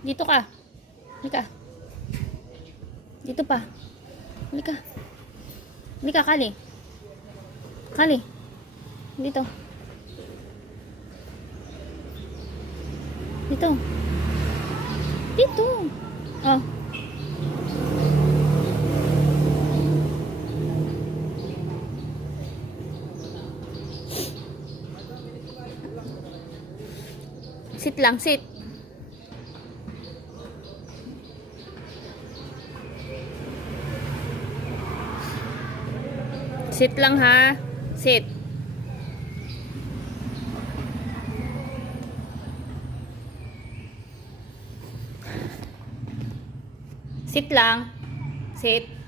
Dito ka. Halika. Dito pa. Halika. Halika, Kali. Kali. Dito. Dito. Dito. Oh. Sit lang, sit. Sit lang ha. Sit. Sit lang. Sit.